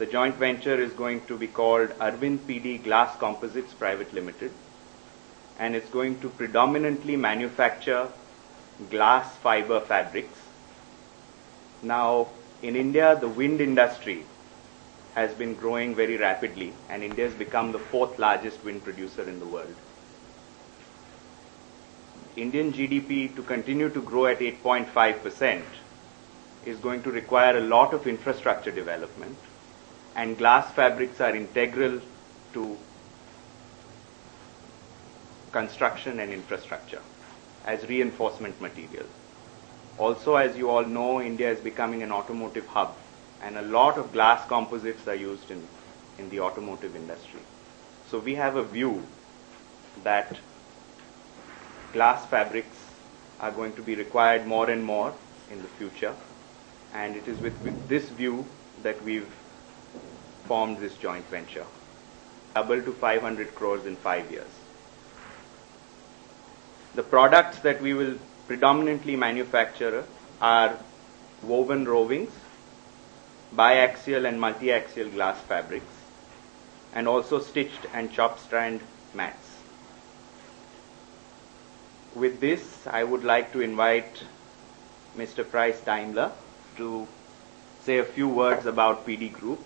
The joint venture is going to be called Arvind PD Glass Composites Private Limited, and it's going to predominantly manufacture glass fiber fabrics. Now, in India, the wind industry has been growing very rapidly, and India has become the 4th largest wind producer in the world. Indian GDP to continue to grow at 8.5% is going to require a lot of infrastructure development, and glass fabrics are integral to construction and infrastructure as reinforcement material. Also, as you all know, India is becoming an automotive hub, and a lot of glass composites are used in the automotive industry. So we have a view that glass fabrics are going to be required more and more in the future, and it is with this view that we've formed this joint venture. Double to 500 crores in 5 years. The products that we will predominantly manufacture are woven rovings, biaxial and multi-axial glass fabrics, and also stitched and chopped strand mats. With this, I would like to invite Mr. Price Daimler to say a few words about PD Group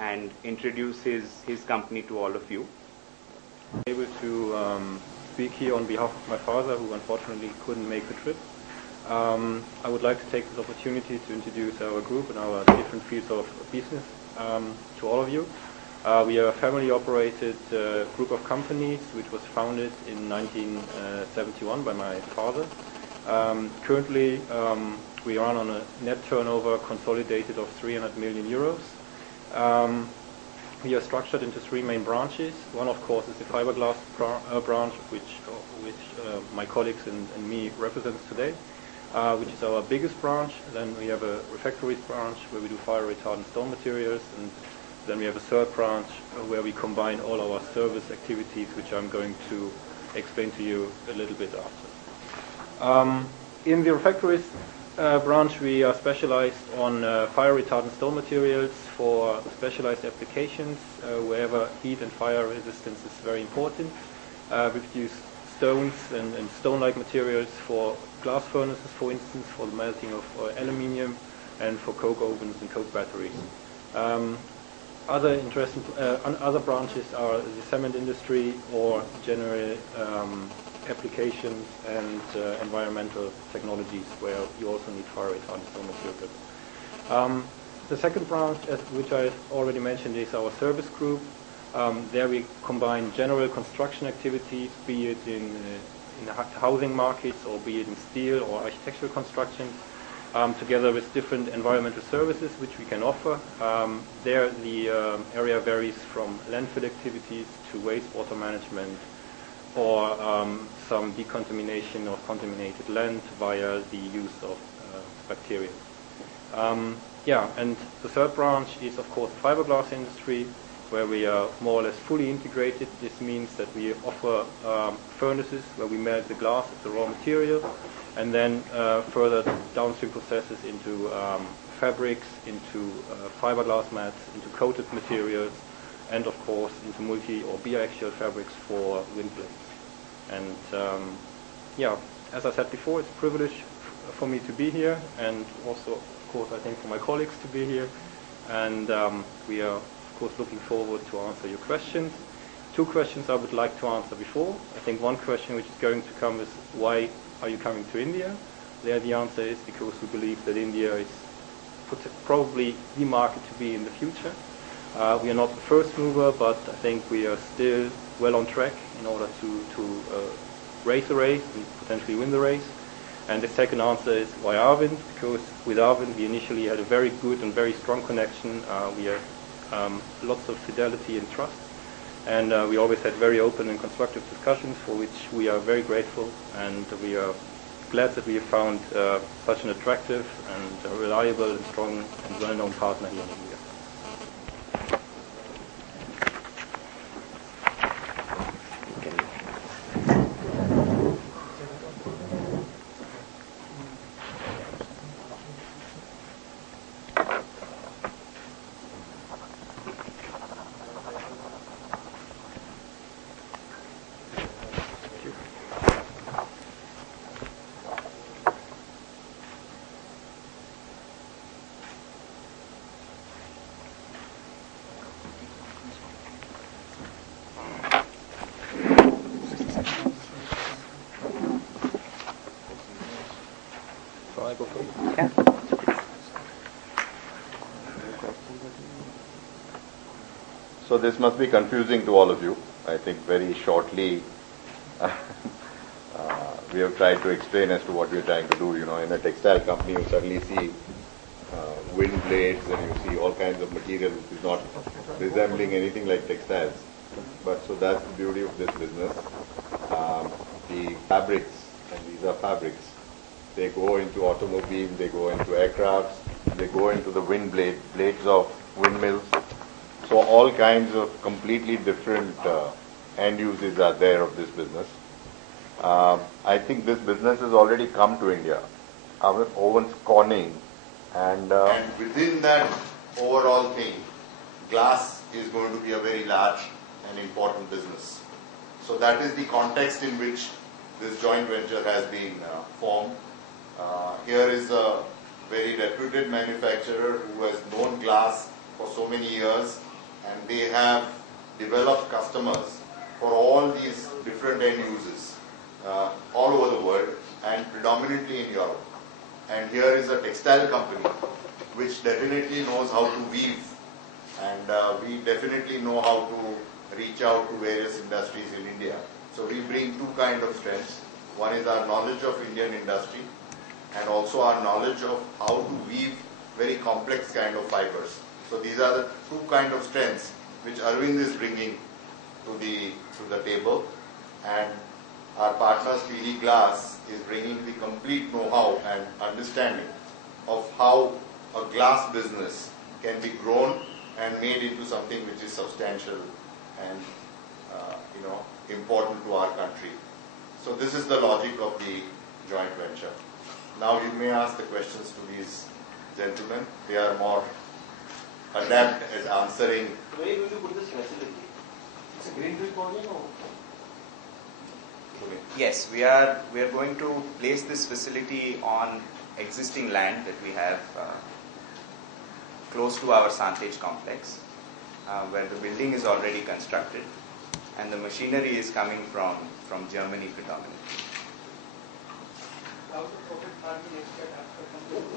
and introduce his company to all of you. I'm able to speak here on behalf of my father, who unfortunately couldn't make the trip. I would like to take this opportunity to introduce our group and our different fields of business to all of you. We are a family-operated group of companies which was founded in 1971 by my father. Currently, we run on a net turnover consolidated of 300 million euros. We are structured into 3 main branches. One, of course, is the fiberglass branch, which my colleagues and me represent today, which is our biggest branch. Then we have a refractories branch where we do fire-retardant stone materials, and then we have a 3rd branch where we combine all our service activities, which I'm going to explain to you a little bit after. In the refractories branch, we are specialized on fire-retardant stone materials for specialized applications wherever heat and fire resistance is very important. We produce stones and stone-like materials for glass furnaces, for instance, for the melting of aluminium, and for coke ovens and coke batteries. Other interesting other branches are the cement industry or general applications and environmental technologies, where you also need fire-retardant stone materials. The 2nd branch, which I already mentioned, is our service group. There we combine general construction activities, be it in the housing markets or be it in steel or architectural constructions, together with different environmental services which we can offer. There the area varies from landfill activities to wastewater management, or some decontamination of contaminated land via the use of bacteria. And the 3rd branch is, of course, the fiberglass industry, where we are more or less fully integrated. This means that we offer furnaces where we melt the glass as the raw material, and then further downstream processes into fabrics, into fiberglass mats, into coated materials, and of course into multi or biaxial fabrics for wind blades. And as I said before, it's a privilege for me to be here, and also, of course, I think for my colleagues to be here. And we are, of course, looking forward to answer your questions. 2 questions I would like to answer before. I think one question which is going to come is, why are you coming to India? There the answer is because we believe that India is probably the market to be in the future. We are not the first mover, but I think we are still well on track in order to race the race and potentially win the race. And the 2nd answer is, why Arvind? Because with Arvind we initially had a very good and very strong connection. We have lots of fidelity and trust, and we always had very open and constructive discussions, for which we are very grateful, and we are glad that we have found such an attractive and reliable and strong and well-known partner here in India. So this must be confusing to all of you. I think very shortly we have tried to explain as to what we are trying to do. You know, in a textile company, you suddenly see wind blades and you see all kinds of material which is not resembling anything like textiles. But so that's the beauty of this business. The fabrics, and these are fabrics, they go into automobile, they go into aircrafts, they go into the wind blades of windmills. So all kinds of completely different end uses are there of this business. I think this business has already come to India. Our Owens Corning, and within that overall thing, glass is going to be a very large and important business. So that is the context in which this joint venture has been formed. Here is a very reputed manufacturer who has known glass for so many years, and they have developed customers for all these different end uses all over the world and predominantly in Europe. And here is a textile company which definitely knows how to weave, and we definitely know how to reach out to various industries in India. So we bring two kinds of strengths. One is our knowledge of Indian industry and also our knowledge of how to weave very complex kind of fibers. So these are the two kind of strengths which Arvind is bringing to the table, and our partner PD Glass is bringing the complete know-how and understanding of how a glass business can be grown and made into something which is substantial and important to our country. So this is the logic of the joint venture. Now you may ask the questions to these gentlemen. They are more adept at answering. Where are you going to put this facility? It's a greenfield project or? Yes, we are going to place this facility on existing land that we have close to our Santage complex, where the building is already constructed, and the machinery is coming from Germany predominantly. How the profit margin expect after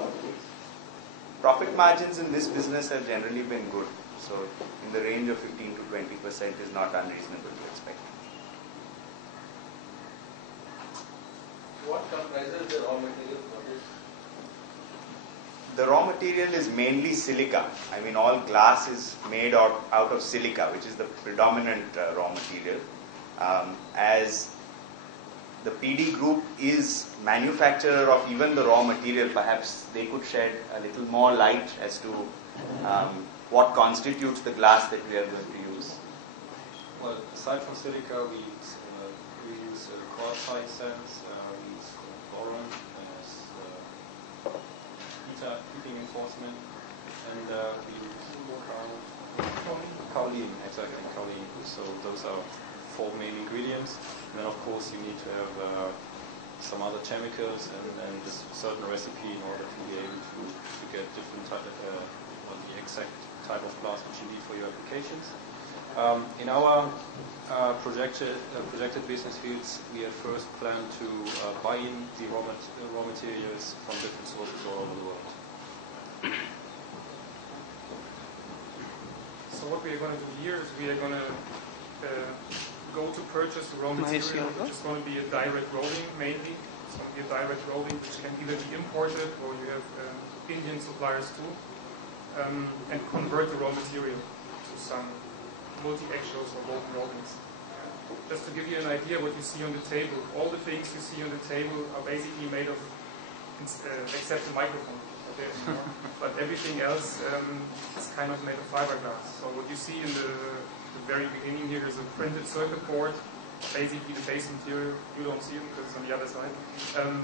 completion? Profit margins in this business have generally been good, so in the range of 15 to 20% is not unreasonable to expect. What comprises the raw material for this? The raw material is mainly silica. I mean, all glass is made out of silica, which is the predominant raw material. As the PD group is manufacturer of even the raw material, perhaps they could shed a little more light as to what constitutes the glass that we are going to use. Well, aside from silica, we use quartzite sands, we use boron as heating enforcement, and we use kaolin, exactly, kaolin. So those are 4 main ingredients. And then of course you need to have some other chemicals and a certain recipe in order to be able to get different the exact type of glass which you need for your applications. In our projected business fields, we at first plan to buy in the raw materials from different sources all over the world. So what we are going to do here is we are going to go to purchase the raw material, which is going to be a direct rolling mainly. It's going to be a direct rolling which can either be imported or you have Indian suppliers too, and convert the raw material to some multi-axials or molten rollings. Just to give you an idea what you see on the table, all the things you see on the table are basically made of, except the microphone. Okay. But everything else is kind of made of fiberglass. So what you see in the very beginning here is a printed circuit board, basically the base material. You don't see it because it's on the other side.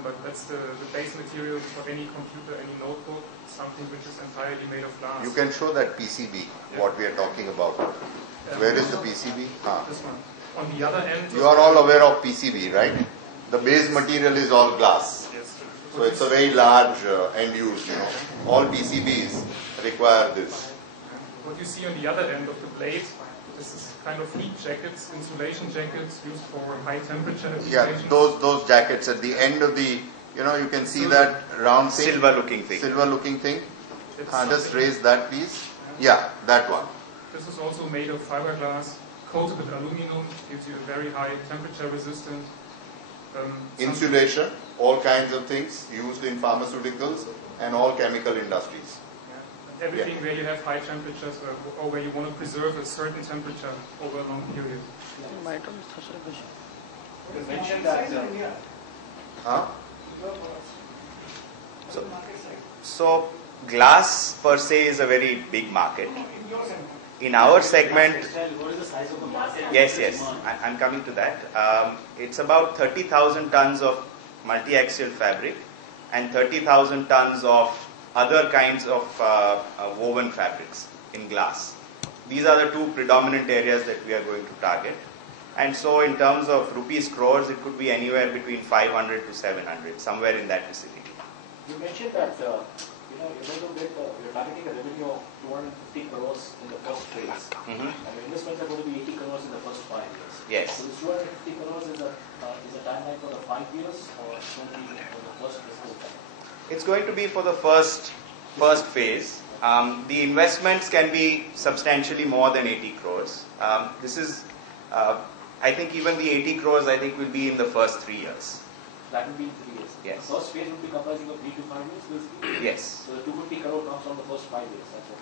But that's the base material for any computer, any notebook, something which is entirely made of glass. You can show that PCB, what we are talking about. Where is the PCB? This one. On the other end... You are all aware of PCB, right? The base material is all glass. Yes. So it's a very large end use, All PCBs require this. What you see on the other end of the blade, this is kind of heat jackets, insulation jackets used for high temperature applications. Yeah, those jackets at the end of the, you can see that round thing. Silver looking thing. Silver looking thing. Just raise that, please. Yeah, that one. This is also made of fiberglass, coated with aluminum, gives you a very high temperature resistant. Insulation, all kinds of things used in pharmaceuticals and all chemical industries. Yeah. Everything where you have high temperatures or where you want to preserve a certain temperature over a long period. You mentioned that. Huh? So glass per se is a very big market. In our segment, What is the size of the market? yes, I'm coming to that. It's about 30,000 tons of multi-axial fabric and 30,000 tons of other kinds of woven fabrics in glass. These are the two predominant areas that we are going to target. And so in terms of rupees crores, it could be anywhere between 500 to 700, somewhere in that vicinity. You mentioned that you're going to get you're targeting a revenue of 250 crores in the first phase, and the investments are going to be 80 crores in the first 5 years. Yes. So this 250 crores is a timeline for the 5 years, or it's going to be for the first fiscal time? It's going to be for the first phase. The investments can be substantially more than 80 crores. This is, I think even the 80 crores, I think will be in the first 3 years. That will be in 3 years. Yes. The first phase will be comprising of 3 to 5 years, basically? Yes. So the 250 crore comes from the first 5 years, that's what.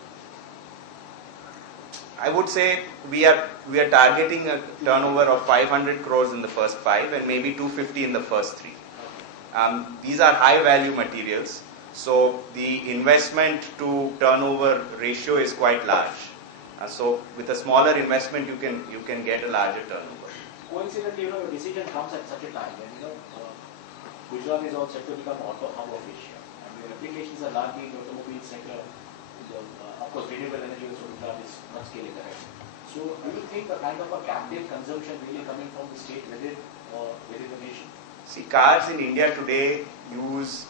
I would say we are targeting a turnover of 500 crores in the first 5 and maybe 250 in the first 3. These are high value materials, so the investment to turnover ratio is quite large. So with a smaller investment, you can get a larger turnover. Coincidentally, your decision comes at such a time when Gujarat is all set to become auto hub of Asia, and your applications are largely in the automobile sector. Of course, renewable energy also Gujarat is not scaling ahead. So, do you think a kind of a captive consumption really coming from the state within the nation? See, cars in India today use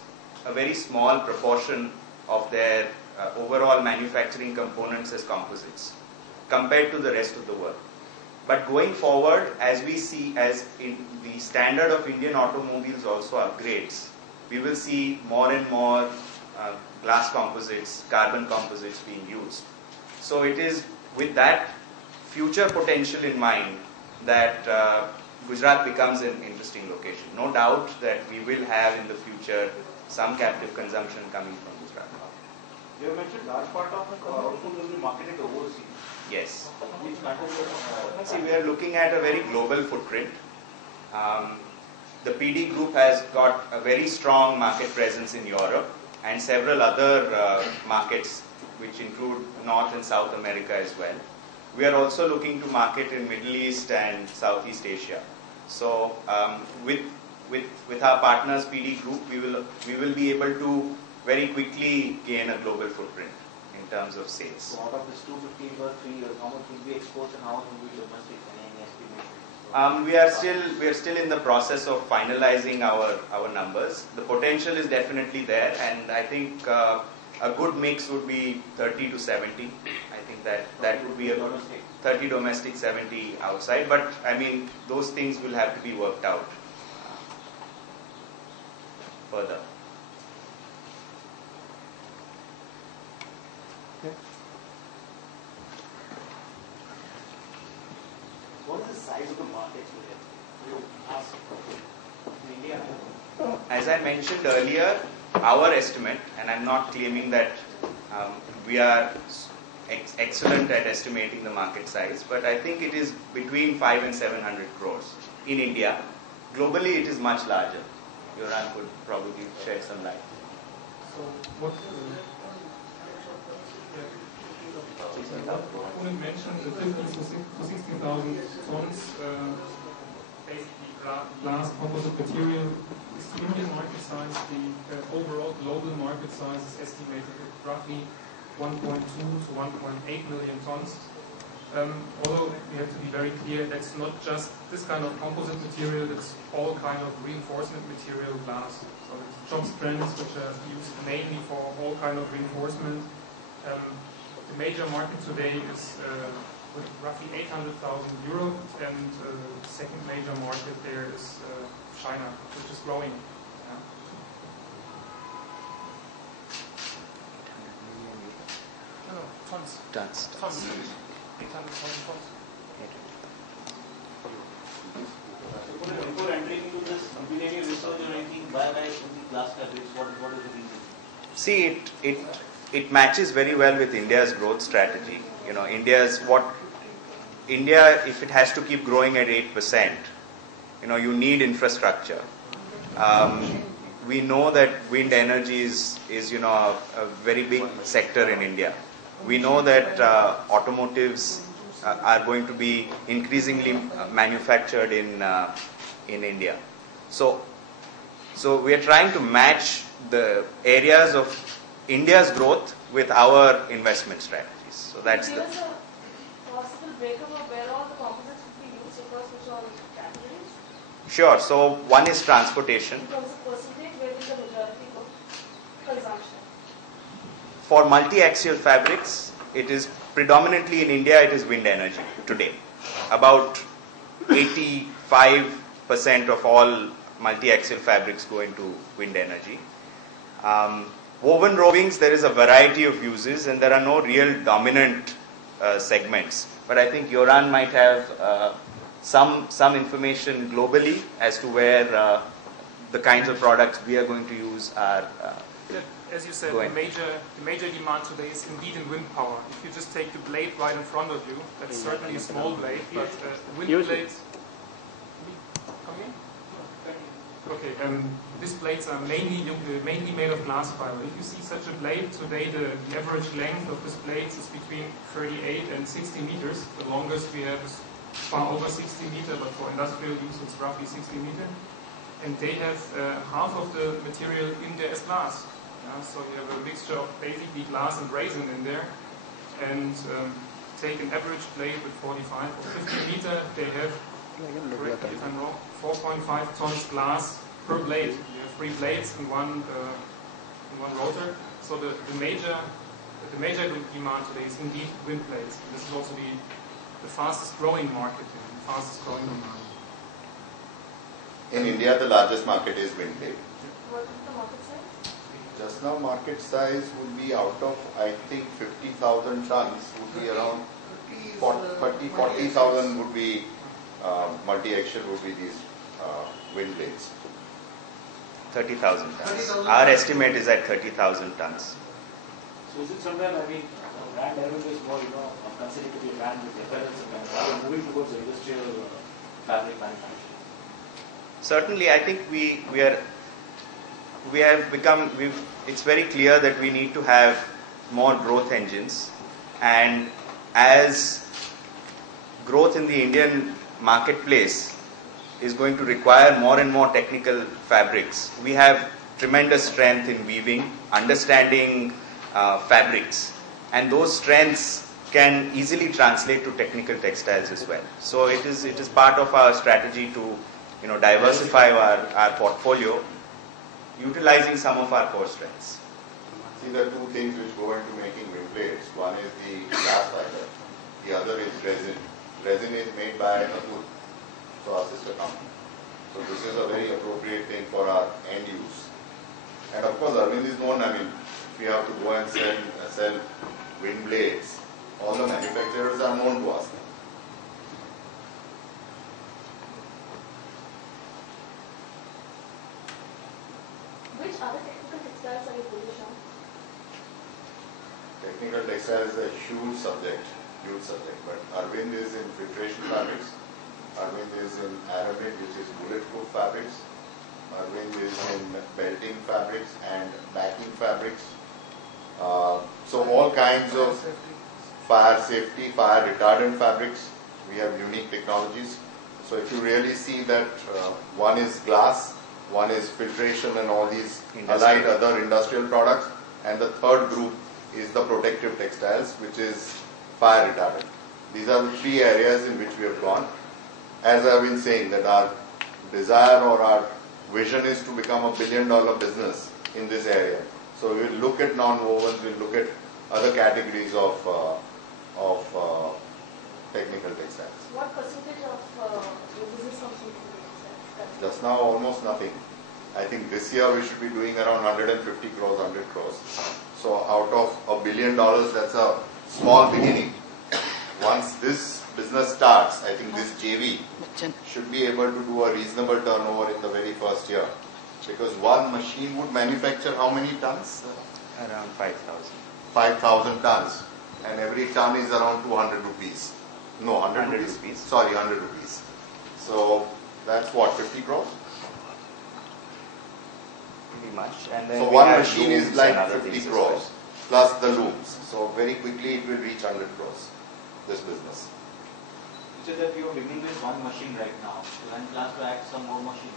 a very small proportion of their overall manufacturing components as composites compared to the rest of the world. But going forward, as we see, as in the standard of Indian automobiles also upgrades, we will see more and more glass composites, carbon composites being used. So it is with that future potential in mind that Gujarat becomes an interesting location. No doubt that we will have in the future some captive consumption coming from Gujarat. You mentioned large part of the output will be marketed overseas. Yes. Which countries? See, we are looking at a very global footprint. The PD group has got a very strong market presence in Europe and several other markets, which include North and South America as well. We are also looking to market in Middle East and Southeast Asia. So, with our partners PD group, we will be able to very quickly gain a global footprint in terms of sales. So out of this 250 over 3 years, how much will be exports and how much will be domestic? Any estimation? We are still in the process of finalizing our numbers. The potential is definitely there, and I think a good mix would be 30 to 70. I think that would be a good 30 domestic, 70 outside. But I mean, those things will have to be worked out further. What is the size of the market today? In India? As I mentioned earlier, our estimate, and I'm not claiming that we are excellent at estimating the market size, but I think it is between 5 and 700 crores in India. Globally, it is much larger. Yoran could probably shed some light. So what Arvind mentioned, the 15 to 16,000 tons, basically glass composite material. Is the Indian market size, the overall global market size is estimated at roughly 1.2 to 1.8 million tons. Although we have to be very clear, that's not just this kind of composite material, it's all kind of reinforcement material glass. So it's job strands which are used mainly for all kind of reinforcement. The major market today is roughly 800,000 euro, and the second major market there is China, which is growing. Yeah. Tons. Tons. Tons. 800,000 tons. Before entering into this, did any research or anything, why in the glass fabrics? What is the reason? See, it matches very well with India's growth strategy. You know, India, if it has to keep growing at 8%, you know, you need infrastructure. We know that wind energy is you know, a very big sector in India. We know that automotives are going to be increasingly manufactured in India. So we are trying to match the areas of India's growth with our investment strategies. So that's Give us a possible breakup of where all the composites would be used across which all categories? Sure. So one is transportation. In terms of percentage, where will the majority go? Consumption. For multi-axial fabrics, it is predominantly in India, it is wind energy today. About 85% of all multi-axial fabrics go into wind energy. Woven rovings, there is a variety of uses and there are no real dominant segments. But I think Joran might have some information globally as to where the kinds of products we are going to use are As you said, going. the major demand today is indeed in wind power. If you just take the blade right in front of you, that's certainly a small blade, but wind blades. Come in? Okay, these blades are mainly made of glass fiber. If you see such a blade today, the average length of this blade is between 38 and 60 meters. The longest we have is far over 60 meters, but for industrial use it's roughly 60 meters. And they have half of the material in there as glass. So you have a mixture of basically glass and resin in there. And take an average blade with 45 or 50 meters, they have, correct me if I'm wrong, 4.5 tons glass per blade. You have 3 blades in one rotor. So the major demand today is indeed wind blades. And this is also the fastest growing market, the fastest growing demand. In India, the largest market is wind blade. What is the market size? Just now, market size would be out of, I think, 50,000 tons would be around 40,000 would be multi-axial would be these wind blades. 30,000 tons. Our estimate is at 30,000 tons. So is it somewhere, I mean, brand Arvind is more, considered to be a brand with apparels and moving towards the industrial fabric manufacturing? Certainly, I think it's very clear that we need to have more growth engines, and as growth in the Indian marketplace is going to require more and more technical fabrics. We have tremendous strength in weaving, understanding fabrics, and those strengths can easily translate to technical textiles as well. So it is part of our strategy to diversify our portfolio, utilizing some of our core strengths. See, there are two things which go into making wind blades. One is the glass fiber, the other is resin. Resin is made by Atul, so our sister company. So this is a very appropriate thing for our end use. And of course, Arvind is known. I mean, if we have to go and sell wind blades, all the manufacturers are known to us. Which other technical textiles are you bullish on? Technical textile is a huge subject. But Arvind is in filtration fabrics. Arvind is in aramid, which is bulletproof fabrics. Arvind is in belting fabrics and backing fabrics. So all kinds of fire safety, fire retardant fabrics. We have unique technologies. So if you really see that one is glass, one is filtration and all these allied other industrial products, and the third group is the protective textiles, which is fire retardant. These are the 3 areas in which we have gone. As I have been saying, that our desire or our vision is to become a $1 billion business in this area. So we will look at non-wovens, we will look at other categories of technical textiles. What percentage of your business comes from technical textiles? Just now, almost nothing. I think this year we should be doing around 150 crores, 100 crores. So out of $1 billion, that's a small beginning. Once this business starts, I think this JV should be able to do a reasonable turnover in the very first year. Because one machine would manufacture how many tons? Around 5,000. 5,000 tons. And every ton is around 200 rupees. No, 100 rupees. Sorry, 100 rupees. So that's what, 50 crores? Pretty much. And then So we one have machine is looms like and other 50 things as crores plus the looms. So very quickly it will reach 100 crores, this business. So that you are beginning with one machine right now. So then plans to add some more machines.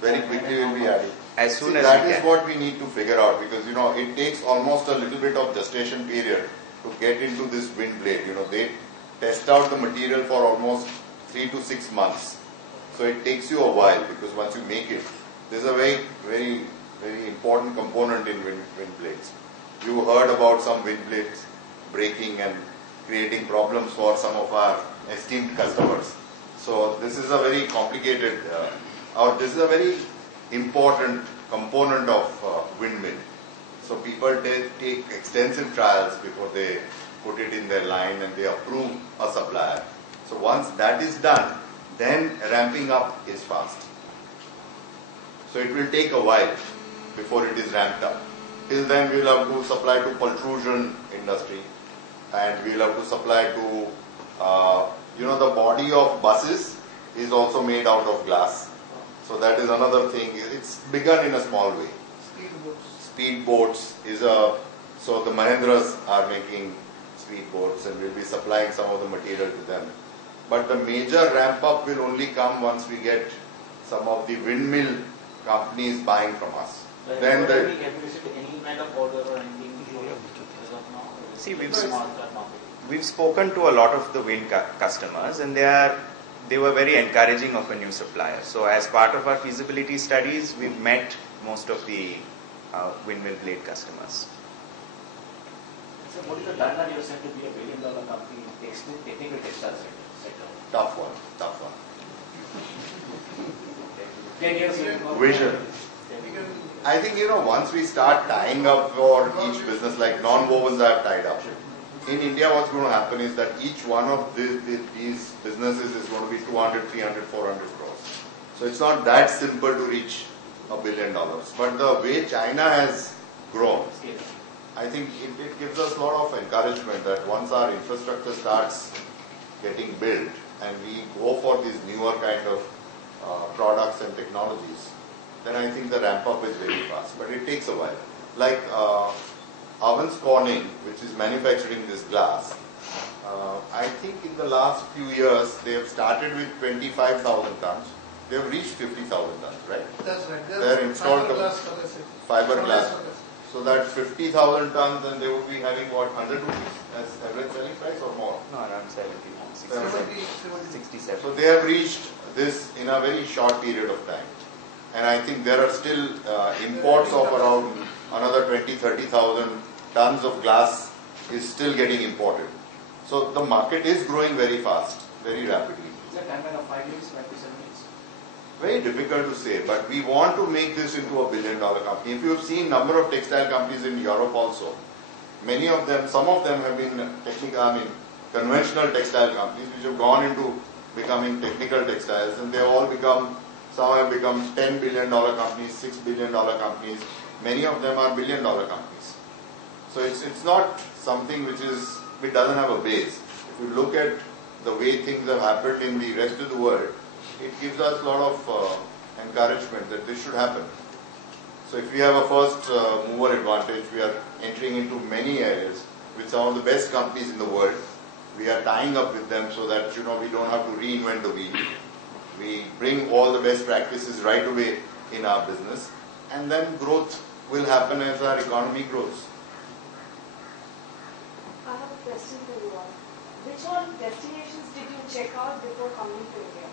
Very quickly we'll be adding. As soon as that we is can. what we need to figure out, because it takes almost a little bit of gestation period to get into this wind blade. They test out the material for almost 3 to 6 months. So it takes you a while, because once you make it, there's a very, very, very important component in wind blades. You heard about some wind blades breaking and creating problems for some of our esteemed customers. So this is a very complicated, this is a very important component of windmill. So people take extensive trials before they put it in their line and they approve a supplier. So once that is done, then ramping up is fast. So it will take a while before it is ramped up. Till then we will have to supply to pultrusion industry, and we will have to supply to, the body of buses is also made out of glass. So that is another thing. It's begun in a small way. Speedboats is so the Mahindras are making speedboats, and we'll be supplying some of the material to them. But the major ramp up will only come once we get some of the windmill companies buying from us. So Then have you received any kind of order or anything as of now? See, we've spoken to a lot of the wind customers, and they were very encouraging of a new supplier. So as part of our feasibility studies, we've met most of the windmill blade customers. So what is the timeline you said to be $1 billion company in technical textile sector? tough one. 10 years. Vision. I think, once we start tying up for each business, like non-wovens are tied up. In India, what's going to happen is that each one of these businesses is going to be 200, 300, 400 crores. So it's not that simple to reach $1 billion. But the way China has grown, I think it gives us a lot of encouragement that once our infrastructure starts getting built and we go for these newer kind of products and technologies, then I think the ramp up is very fast. But it takes a while. Like Arvinds Corning, which is manufacturing this glass, I think in the last few years they have started with 25,000 tons. They have reached 50,000 tons, right? That's right. They're installed fiberglass. Fiberglass. So that 50,000 tons, and they would be having what, 100 rupees as average selling price or more? No, around 70, 67. So they have reached this in a very short period of time. And I think there are still imports of around another 20,000-30,000 tons of glass is still getting imported. So the market is growing very fast, very rapidly. Is that timeline of 5 years, 5 to 7 years? Very difficult to say, but we want to make this into a $1 billion company. If you've seen number of textile companies in Europe also, many of them, some of them have been conventional textile companies which have gone into becoming technical textiles, and they have all become, some have become $10 billion companies, $6 billion companies. Many of them are $1 billion companies. So it's not something which doesn't have a base. If you look at the way things have happened in the rest of the world, it gives us a lot of encouragement that this should happen. So if we have a first mover advantage, we are entering into many areas with some of the best companies in the world. We are tying up with them so that we don't have to reinvent the wheel. We bring all the best practices right away in our business, and then growth will happen as our economy grows. I have a question for you all. Which all destinations did you check out before coming to India?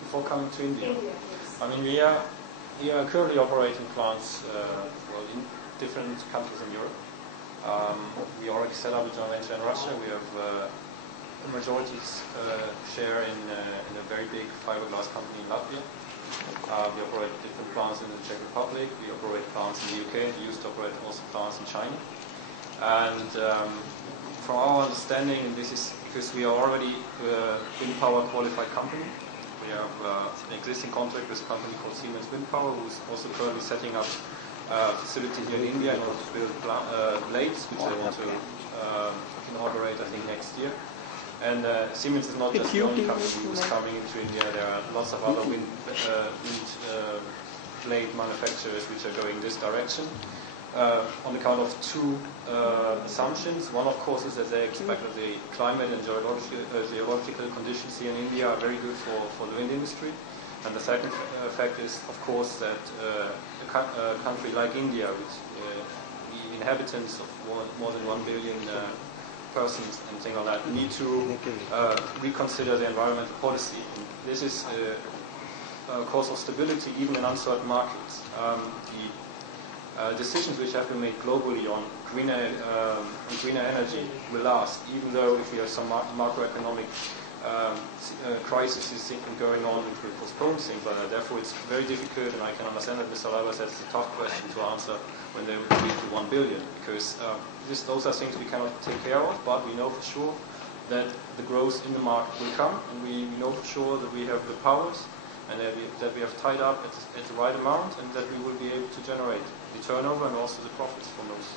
Before coming to India? India, yes. I mean, we are currently operating plants in different countries in Europe. We already set up a joint venture in Russia. We have a majority share in a very big fiberglass company in Latvia. We operate different plants in the Czech Republic. We operate plants in the UK. We used to operate also plants in China. And from our understanding, and this is because we are already wind power qualified company. We have an existing contract with a company called Siemens Wind Power, who's also currently setting up a facility here in India in order to build blades, which they want to inaugurate, I think, next year. And Siemens is not just the only company who's coming into India. There are lots of other wind blade manufacturers which are going this direction. On account of two assumptions. One, of course, is that they expect that the climate and geological conditions here in India are very good for the wind industry. And the second fact is, of course, that a country like India, with the inhabitants of more than 1 billion persons and things like that, need to reconsider the environmental policy. And this is a cause of stability even in uncertain markets. The decisions which have been made globally on greener energy will last, even though if we have some macroeconomic crisis going on, which will postpone things like that. Therefore, it's very difficult, and I can understand that Mr. Leiber says it's a tough question to answer when they will reach to 1 billion, because those are things we cannot take care of, but we know for sure that the growth in the market will come, and we know for sure that we have the powers, and that we have tied up at the right amount, and that we will be able to generate the turnover and also the profits from those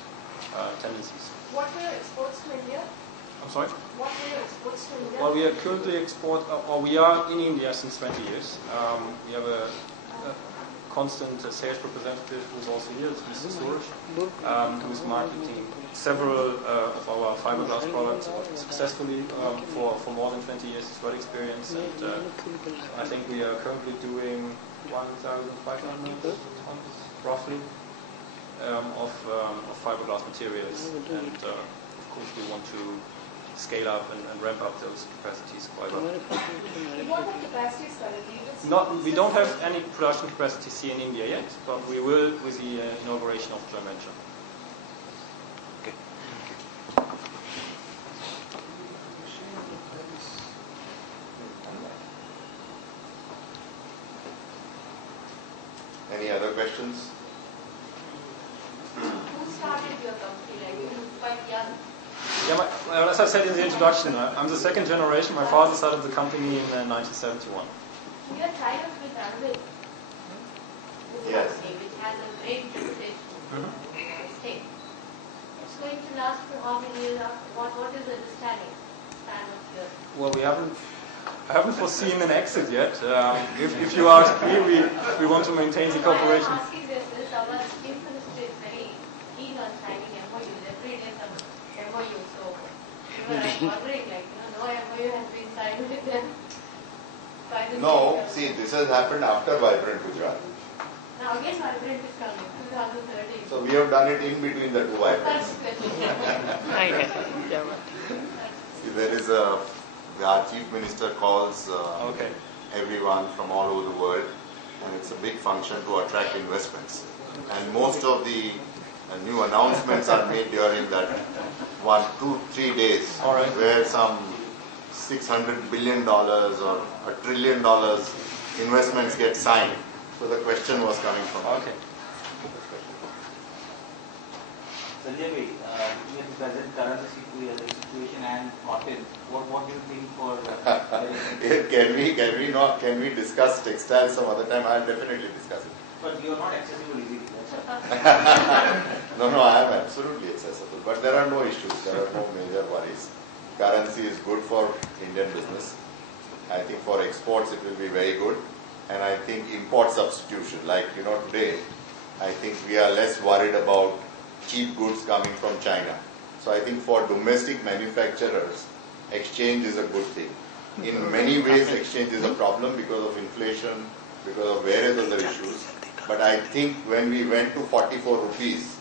tendencies. What were your exports to India? I'm sorry? What were your exports to India? Well, we are currently we are in India since 20 years. We have a constant sales representative who's also here, it's Mr. Suresh, who is marketing several of our fiberglass products successfully for more than 20 years. He's well experienced, and I think we are currently doing 1,500 tons, roughly, of fiberglass materials. And of course, we want to scale up and ramp up those capacities quite well. You don't have capacities currently? We don't have any production capacities here in India yet, but we will with the inauguration of the joint venture. Okay. Any other questions? Who started your company? Like, you were quite young. Yeah, as I said in the introduction, I'm the second generation. My father started the company in 1971. You are tied up with Arvind. Yes. Which has a great reputation in the state. It's going to last for how many years after? What is the understanding span of your? Well, I haven't foreseen an exit yet. If you ask me, we want to maintain the cooperation. I'm asking this our chief minister is very keen on signing MOU. Every day some MOU. So we were wondering, like, no MOU has been signed with them. No, see, this has happened after Vibrant Gujarat. Now again, Vibrant is coming, 2013. So we have done it in between the two Vibrants. See, there is our chief minister calls everyone from all over the world, and it's a big function to attract investments. And most of the new announcements are made during that 1, 2, 3 days, where some $600 billion or $1 trillion investments get signed. So the question was coming from. Okay. Sanjay, looking at the present current situation and cotton, what do you think for? Can we discuss textiles some other time? I'll definitely discuss it. But you are not accessible easily. No, I am absolutely accessible. But there are no issues. There are no major worries. Currency is good for Indian business. I think for exports it will be very good. And I think import substitution, like today, I think we are less worried about cheap goods coming from China. So I think for domestic manufacturers, exchange is a good thing. In many ways, exchange is a problem because of inflation, because of various other issues. But I think when we went to 44 rupees,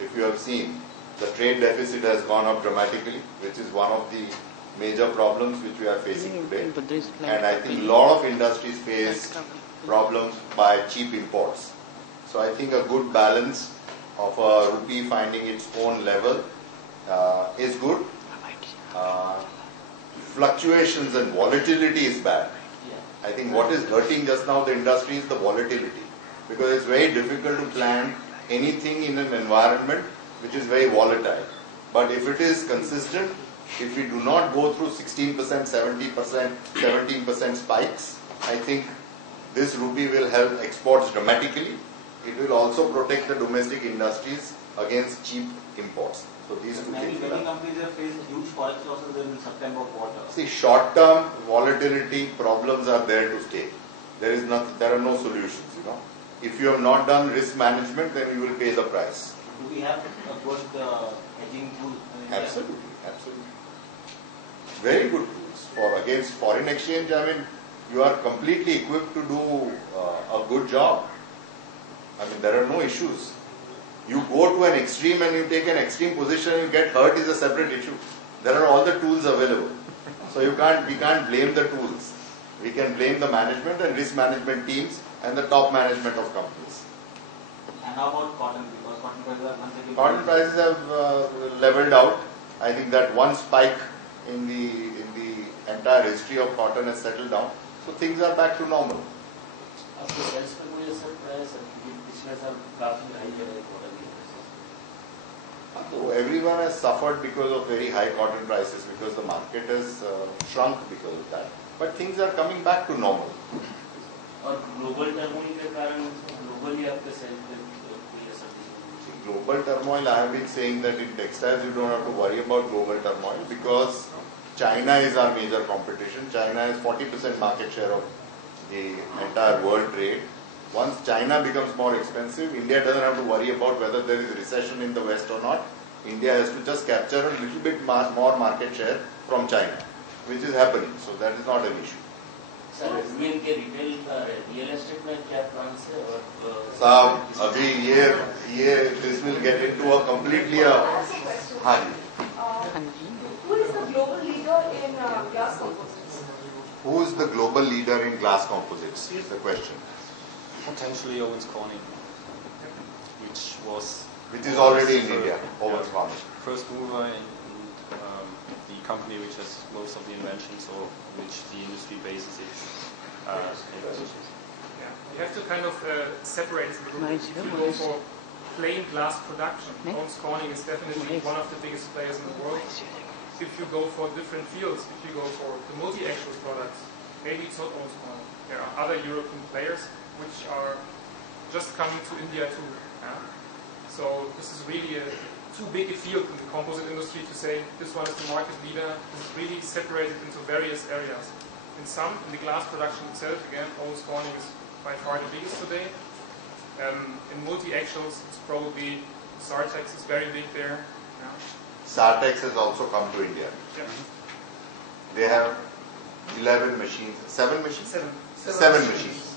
if you have seen, the trade deficit has gone up dramatically, which is one of the major problems which we are facing today. And I think a lot of industries face problems by cheap imports. So I think a good balance of a rupee finding its own level is good. Fluctuations and volatility is bad. I think what is hurting just now the industry is the volatility, because it's very difficult to plan anything in an environment which is very volatile. But if it is consistent, if we do not go through 16%, 70%, 17% spikes, I think this rupee will help exports dramatically. It will also protect the domestic industries against cheap imports. So these two things. Many companies have faced huge forex losses in September quarter. See, short-term volatility problems are there to stay. There are no solutions. If you have not done risk management, then you will pay the price. Do we have a good hedging tool? Absolutely, absolutely. Very good tools against foreign exchange. I mean, you are completely equipped to do a good job. I mean, there are no issues. You go to an extreme and you take an extreme position and you get hurt is a separate issue. There are all the tools available. So we can't blame the tools. We can blame the management and risk management teams and the top management of companies. And how about cotton? Because cotton prices are once again... Cotton prices have leveled out. I think that one spike in the entire history of cotton has settled down. So things are back to normal. So everyone has suffered because of very high cotton prices, because the market has shrunk because of that. But things are coming back to normal. और global turmoil के कारण globally आपके sales पे कोई असर नहीं? Global turmoil, I have been saying that in textiles you don't have to worry about global turmoil because China is our major competition. China has 40% market share of the entire world trade. Once China becomes more expensive, India doesn't have to worry about whether there is a recession in the West or not. India has to just capture a little bit more market share from China, which is happening. So that is not an issue. Sir Arvind के retail real estate में क्या plans है और साहब अभी ये this will get into a completely हाँ जी. Who is the global leader in glass composites? Who is the global leader in glass composites? Is the question. Potentially Owens Corning, which is already in India. Owens Corning. First mover in the company which has most of the inventions or which the industry bases its inventions. Yeah, you have to kind of separate it. If you go for plain glass production, Owens Corning is definitely one of the biggest players in the world. If you go for different fields, if you go for the multi-axial products, maybe it's not Owens Corning. There are other European players which are just coming to India too. Yeah? So this is really too big a field in the composite industry to say this one is the market leader. This is really separated into various areas. In the glass production itself, again, Owens Corning is by far the biggest today. In multi-axials, it's probably Sartex is very big there. Yeah. Sartex has also come to India. Yeah. They have 11 machines, 7 machines? 7 machines.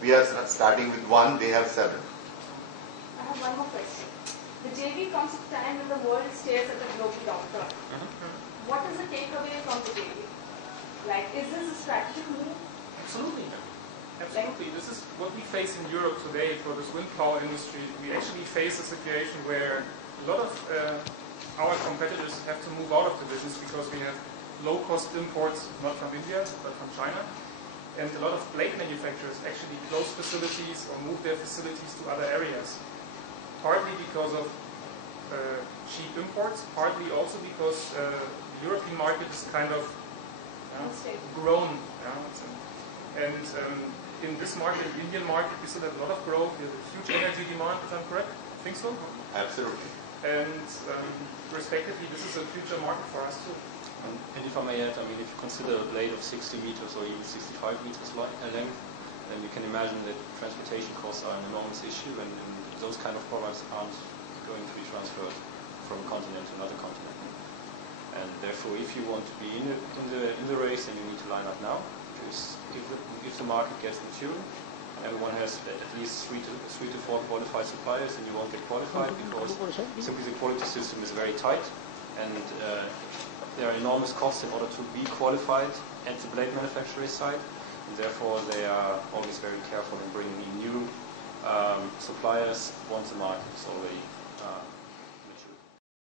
We are starting with 1, they have 7. I have one more question. The JV comes at a time when the world stares at a global downturn. What is the takeaway from the JV? Like, is this a strategic move? Absolutely. Absolutely. This is what we face in Europe today for this wind power industry. We actually face a situation where a lot of our competitors have to move out of the business because we have low-cost imports, not from India, but from China. And a lot of blade manufacturers actually close facilities or move their facilities to other areas. Partly because of cheap imports, partly also because the European market is kind of grown. And in this market, the Indian market, we still have a lot of growth. We have a huge energy demand, if I'm correct. I think so? Absolutely. And respectively, this is a future market for us too. And if I may add, I mean, if you consider a blade of 60 meters or even 65 meters length, then you can imagine that transportation costs are an enormous issue, and those kind of products aren't going to be transferred from continent to another continent. And therefore, if you want to be in the race, then you need to line up now. Because if the market gets mature, everyone has at least 3 to 4 qualified suppliers, and you won't get qualified because simply the quality system is very tight, and there are enormous costs in order to be qualified at the blade manufacturer's side, and therefore they are always very careful in bringing in new suppliers once the market is already